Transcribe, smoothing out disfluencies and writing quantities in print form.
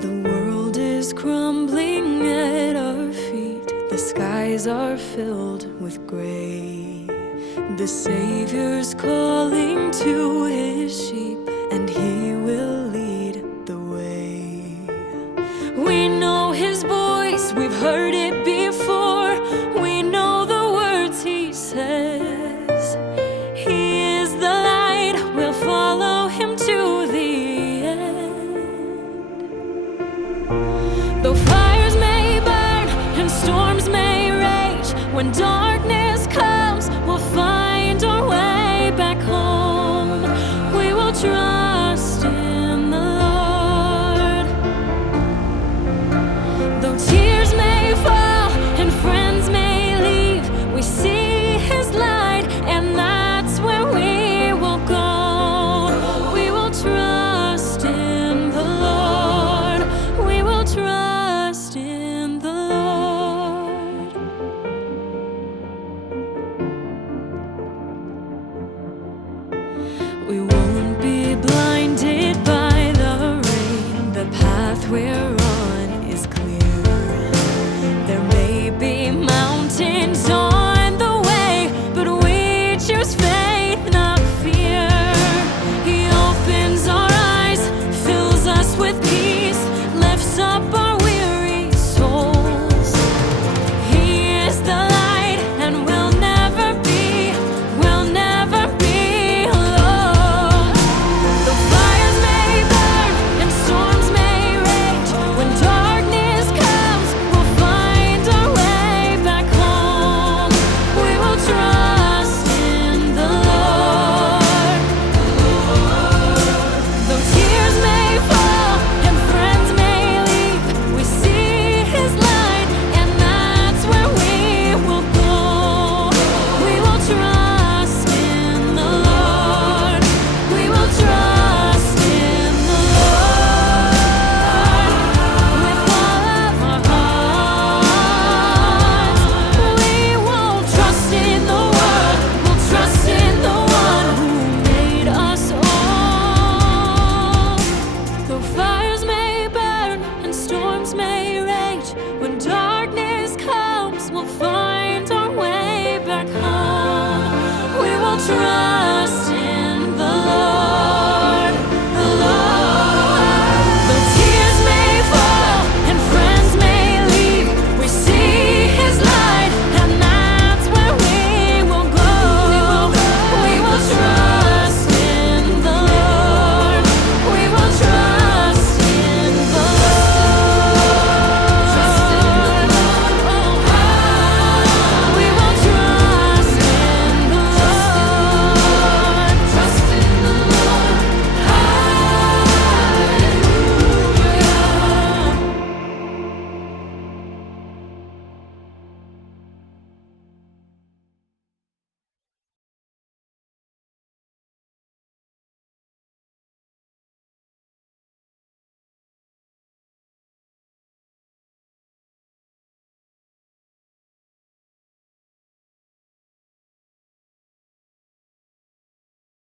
The world is crumbling at our feet. The skies are filled with gray. The Savior's calling to his sheep, and he will lead the way. We know his voice, we've heard it before. We know the words he says. He is the light, we'll follow him to the end. Though fires may burn and storms may rage, when darkness comes,